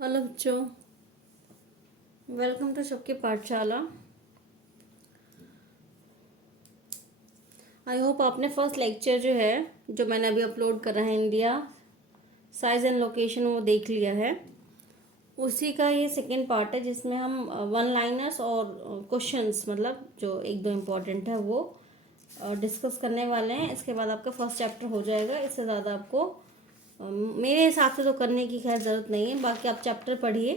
Hello बच्चों, welcome to सबकी पाठशाला। आई होप आपने फर्स्ट लेक्चर जो है जो मैंने अभी अपलोड करा है इंडिया साइज एंड लोकेशन वो देख लिया है। उसी का ये सेकेंड पार्ट है जिसमें हम वन लाइनर्स और क्वेश्चंस मतलब जो एक दो इम्पोर्टेंट है वो डिस्कस करने वाले हैं। इसके बाद आपका फर्स्ट चैप्टर हो जाएगा। इससे ज़्यादा आपको मेरे हिसाब से तो करने की खैर ज़रूरत नहीं है। बाकी आप चैप्टर पढ़िए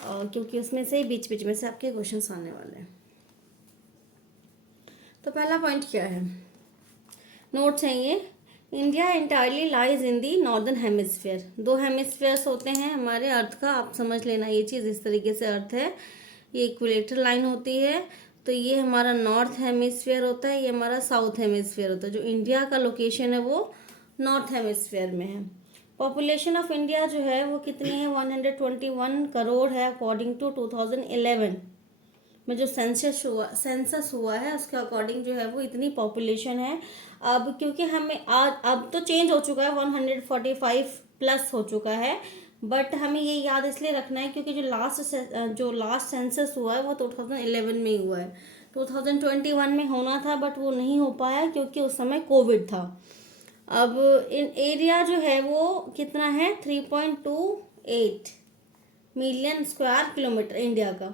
क्योंकि उसमें से बीच बीच में से आपके क्वेश्चंस आने वाले हैं। तो पहला पॉइंट क्या है, नोट्स हैं ये। India entirely lies in the northern hemisphere. दो हेमिस्फेयर्स होते हैं हमारे अर्थ का, आप समझ लेना ये चीज़ इस तरीके से अर्थ है। ये इक्विलेटरल लाइन होती है, तो ये हमारा नॉर्थ हेमिस्फेयर होता है, ये हमारा साउथ हेमिस्फेयर होता है। जो इंडिया का लोकेशन है वो नॉर्थ हेमिस्फेयर में है। पॉपुलेशन ऑफ इंडिया जो है वो कितनी है, 121 करोड़ है अकॉर्डिंग टू 2011 में जो सेंसस हुआ है उसके अकॉर्डिंग जो है वो इतनी पॉपुलेशन है। अब क्योंकि हमें आज अब तो चेंज हो चुका है, 145 प्लस हो चुका है, बट हमें ये याद इसलिए रखना है क्योंकि जो लास्ट सेंसस हुआ है वो 2011 में ही हुआ है। 2021 में होना था बट वो नहीं हो पाया क्योंकि उस समय कोविड था। अब इन एरिया जो है वो कितना है, 3.28 मिलियन स्क्वायर किलोमीटर इंडिया का।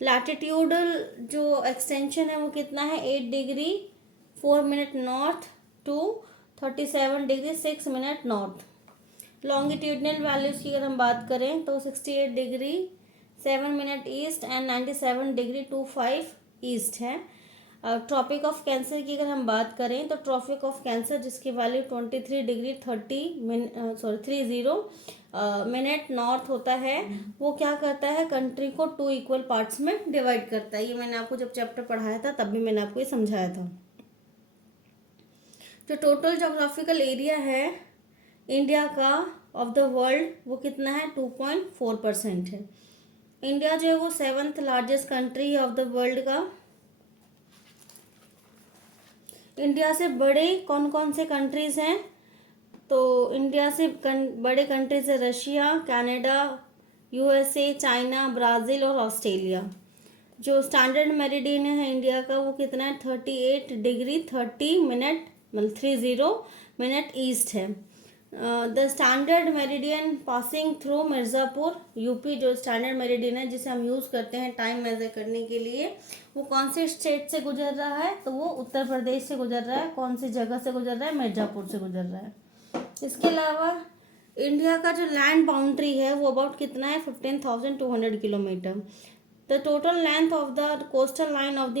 लैटिट्यूडल जो एक्सटेंशन है वो कितना है, 8 degree 4 minute north to 37 degree 6 minute north. Longitudinal values की अगर हम बात करें तो 68 degree 7 minute east and 97 degree 25 east है। ट्रॉपिक ऑफ कैंसर की अगर हम बात करें तो ट्रॉपिक ऑफ कैंसर जिसकी वैल्यू 23 डिग्री 30 मिनट नॉर्थ होता है, वो क्या करता है, कंट्री को 2 इक्वल पार्ट्स में डिवाइड करता है। ये मैंने आपको जब चैप्टर पढ़ाया था तब भी मैंने आपको ये समझाया था। जो टोटल जोग्राफिकल एरिया है इंडिया का ऑफ द वर्ल्ड वो कितना है, 2.4% है। इंडिया जो है वो 7th लार्जेस्ट कंट्री है ऑफ द वर्ल्ड का। इंडिया से बड़े कौन कौन से कंट्रीज हैं, तो इंडिया से बड़े कंट्रीज है Russia, Canada, USA, China, Brazil और ऑस्ट्रेलिया। जो स्टैंडर्ड मेरिडियन है इंडिया का वो कितना है, 38 डिग्री 30 मिनट मतलब 30 मिनट ईस्ट है। The standard meridian passing through Mirzapur UP. जो स्टैंडर्ड मेरिडियन है जिसे हम यूज़ करते हैं टाइम मेजर करने के लिए, वो कौन से स्टेट से गुजर रहा है, तो वो उत्तर प्रदेश से गुजर रहा है। कौन सी जगह से गुजर रहा है, मिर्ज़ापुर से गुजर रहा है। इसके अलावा इंडिया का जो लैंड बाउंड्री है वो अबाउट कितना है, 15,200 kilometre. The total length of the coastal line of the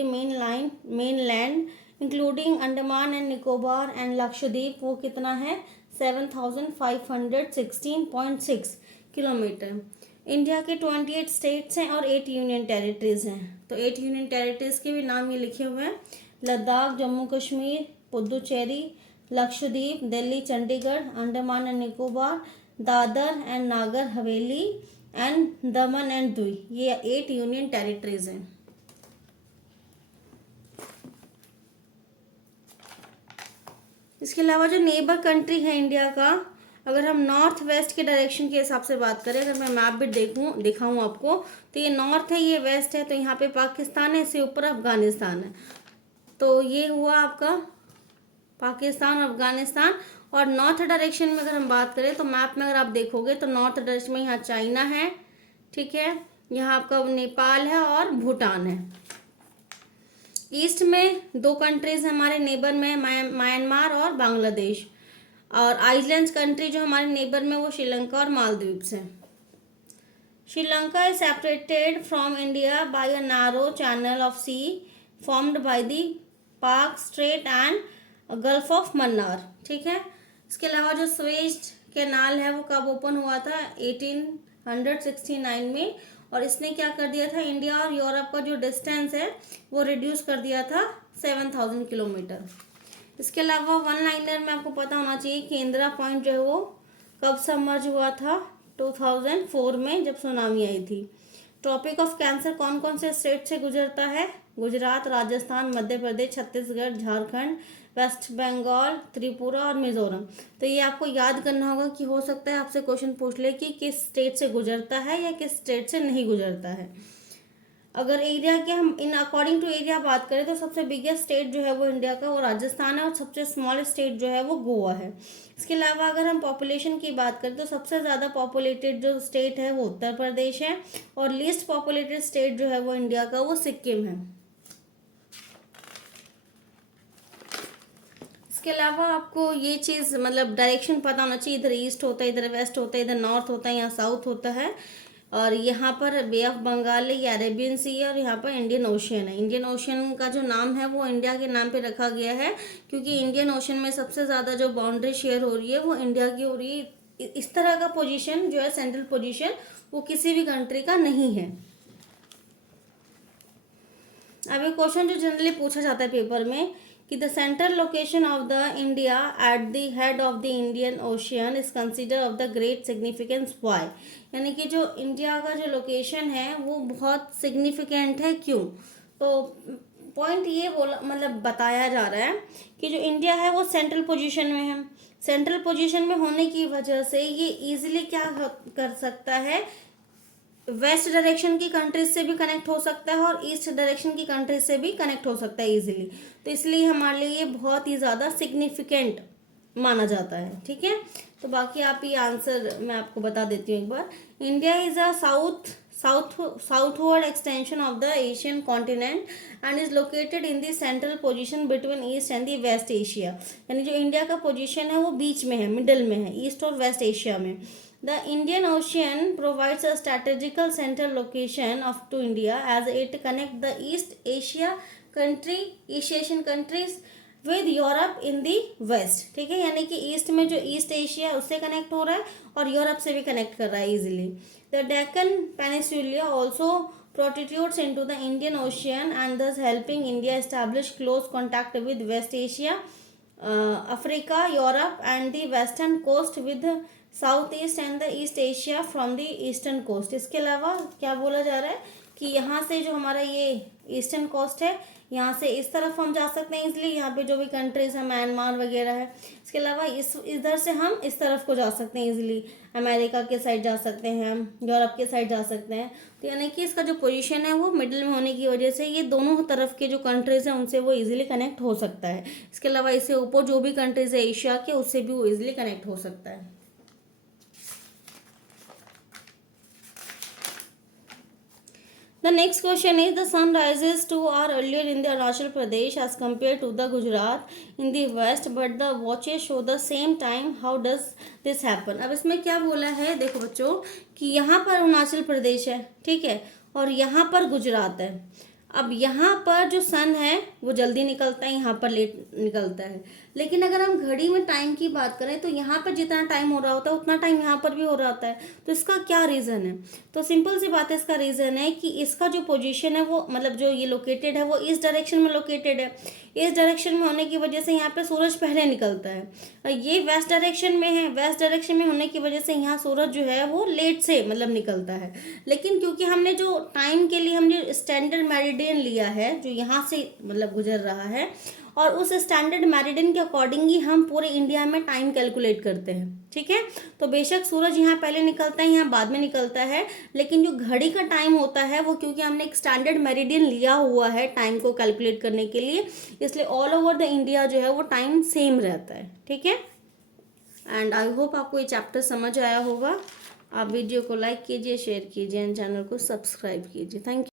main land including Andaman and Nicobar and Lakshadweep वो कितना है, 7,516.6 किलोमीटर। इंडिया के 28 स्टेट्स हैं और 8 यूनियन टेरिटरीज हैं। तो 8 यूनियन टेरिटरीज के भी नाम ये लिखे हुए हैं, Ladakh, Jammu Kashmir, Puducherry, Lakshadweep, Delhi, Chandigarh, Andaman and Nicobar, Dadar and Nagar Haveli and Daman and Diu. ये 8 यूनियन टेरिटरीज हैं। इसके अलावा जो नेबर कंट्री है इंडिया का, अगर हम नॉर्थ वेस्ट के डायरेक्शन के हिसाब से बात करें, अगर मैं मैप भी दिखाऊं आपको, तो ये नॉर्थ है, ये वेस्ट है, तो यहाँ पे पाकिस्तान है, इससे ऊपर अफगानिस्तान है। तो ये हुआ आपका पाकिस्तान, अफगानिस्तान। और नॉर्थ डायरेक्शन में अगर हम बात करें तो मैप में अगर आप देखोगे तो नॉर्थ डायरेक्शन में यहाँ चाइना है, ठीक है, यहाँ आपका नेपाल है और भूटान है। ईस्ट में 2 कंट्रीज हमारे नेबर में, म्यांमार और बांग्लादेश। और आइसलैंड कंट्री जो हमारे नेबर में वो श्रीलंका और मालदीव्स हैं। Sri Lanka is separated from India by a narrow channel of sea formed by the Palk strait and gulf of Mannar, ठीक है। इसके अलावा जो स्वेज कैनाल है वो कब ओपन हुआ था, 1869 में, और इसने क्या कर दिया था, इंडिया और यूरोप का जो डिस्टेंस है वो रिड्यूस कर दिया था 7,000 किलोमीटर। इसके अलावा वन लाइनर में आपको पता होना चाहिए कि इंदिरा पॉइंट जो है वो कब सबमर्ज हुआ था, 2004 में जब सुनामी आई थी। ट्रॉपिक ऑफ कैंसर कौन कौन से स्टेट से गुजरता है, गुजरात, राजस्थान, मध्य प्रदेश, छत्तीसगढ़, झारखंड, वेस्ट बंगाल, त्रिपुरा और मिजोरम। तो ये आपको याद करना होगा कि हो सकता है आपसे क्वेश्चन पूछ ले कि किस स्टेट से गुजरता है या किस स्टेट से नहीं गुजरता है। अगर एरिया के हम इन अकॉर्डिंग टू एरिया बात करें तो सबसे बिगेस्ट स्टेट जो है वो इंडिया का वो राजस्थान है और सबसे स्मॉलेस्ट स्टेट जो है वो गोवा है। इसके अलावा अगर हम पॉपुलेशन की बात करें तो सबसे ज़्यादा पॉपुलेटेड जो स्टेट है वो उत्तर प्रदेश है और लीस्ट पॉपुलेटेड स्टेट जो है वो इंडिया का वो सिक्किम है। इसके अलावा आपको ये चीज़ मतलब डायरेक्शन पता होना चाहिए, इधर ईस्ट होता है, इधर वेस्ट होता है, इधर नॉर्थ होता है, यहाँ साउथ होता है। और यहाँ पर बे ऑफ बंगाल है, ये अरेबियन सी है और यहाँ पर इंडियन ओशियन है। इंडियन ओशियन का जो नाम है वो इंडिया के नाम पे रखा गया है क्योंकि इंडियन ओशियन में सबसे ज़्यादा जो बाउंड्री शेयर हो रही है वो इंडिया की हो रही है। इस तरह का पोजीशन जो है सेंट्रल पोजीशन वो किसी भी कंट्री का नहीं है। अब एक क्वेश्चन जो जनरली पूछा जाता है पेपर में कि the central location of the India at the head of the Indian ocean is consider of the great significance why, यानी कि जो इंडिया का जो लोकेशन है वो बहुत सिग्निफिकेंट है, क्यों। तो पॉइंट ये बोला मतलब बताया जा रहा है कि जो इंडिया है वो सेंट्रल पोजीशन में है। सेंट्रल पोजीशन में होने की वजह से ये इजीली क्या कर सकता है, वेस्ट डायरेक्शन की कंट्रीज से भी कनेक्ट हो सकता है और ईस्ट डायरेक्शन की कंट्रीज से भी कनेक्ट हो सकता है इजीली। तो इसलिए हमारे लिए ये बहुत ही ज़्यादा सिग्निफिकेंट माना जाता है। ठीक है, तो बाकी आप ये आंसर मैं आपको बता देती हूँ एक बार। India is a southward extension of the Asian continent and is located in the central position between east and the west Asia, यानी जो इंडिया का पोजीशन है वो बीच में है, मिडल में है, ईस्ट और वेस्ट एशिया में। The Indian Ocean provides a strategical central location to India as it connects the East Asian countries with Europe in the West। ठीक है, यानी कि ईस्ट में जो ईस्ट एशिया उससे कनेक्ट हो रहा है और यूरोप से भी कनेक्ट कर रहा है easily. The Deccan Peninsula also protrudes into the Indian Ocean and thus helping India establish close contact with West Asia, Africa, Europe and the western coast with south east and the East Asia from the eastern coast. इसके अलावा क्या बोला जा रहा है कि यहाँ से जो हमारा ये ईस्टर्न कोस्ट है यहाँ से इस तरफ हम जा सकते हैं इसलिए, यहाँ पे जो भी कंट्रीज है म्यांमार वगैरह है। इसके अलावा इधर से हम इस तरफ को जा सकते हैं इजीली, अमेरिका के साइड जा सकते हैं, हम यूरोप के साइड जा सकते हैं। तो यानी कि इसका जो पोजीशन है वो मिडिल में होने की वजह से ये दोनों तरफ के जो कंट्रीज हैं उनसे वो इजीली कनेक्ट हो सकता है। इसके अलावा इससे ऊपर जो भी कंट्रीज है एशिया के उससे भी वो इजीली कनेक्ट हो सकता है। The next question is the sun rises 2 hours earlier in the Arunachal Pradesh as compared to the Gujarat in the west, but the watches show the same time. How does this happen? अब इसमें क्या बोला है, देखो बच्चों कि यहाँ पर अरुणाचल प्रदेश है, ठीक है, और यहाँ पर गुजरात है। अब यहाँ पर जो सन है वो जल्दी निकलता है, यहाँ पर लेट निकलता है। लेकिन अगर हम घड़ी में टाइम की बात करें तो यहाँ पर जितना टाइम हो रहा होता है उतना टाइम यहाँ पर भी हो रहा होता है। तो इसका क्या रीज़न है, तो सिंपल सी बात है, इसका रीज़न है कि इसका जो पोजीशन है वो मतलब जो ये लोकेटेड है वो इस डायरेक्शन में लोकेटेड है। इस डायरेक्शन में होने की वजह से यहाँ पे सूरज पहले निकलता है। ये वेस्ट डायरेक्शन में है, वेस्ट डायरेक्शन में होने की वजह से यहाँ सूरज जो है वो लेट से मतलब निकलता है। लेकिन क्योंकि हमने जो टाइम के लिए हमने स्टैंडर्ड मेरिडियन लिया है जो यहाँ से मतलब गुजर रहा है, और उस स्टैंडर्ड मेरिडियन के अकॉर्डिंग ही हम पूरे इंडिया में टाइम कैलकुलेट करते हैं। ठीक है, तो बेशक सूरज यहाँ पहले निकलता है यहाँ बाद में निकलता है, लेकिन जो घड़ी का टाइम होता है वो क्योंकि हमने एक स्टैंडर्ड मेरिडियन लिया हुआ है टाइम को कैलकुलेट करने के लिए, इसलिए ऑल ओवर द इंडिया जो है वो टाइम सेम रहता है। ठीक है, एंड आई होप आपको ये चैप्टर समझ आया होगा। आप वीडियो को लाइक कीजिए, शेयर कीजिए एंड चैनल को सब्सक्राइब कीजिए। Thank you.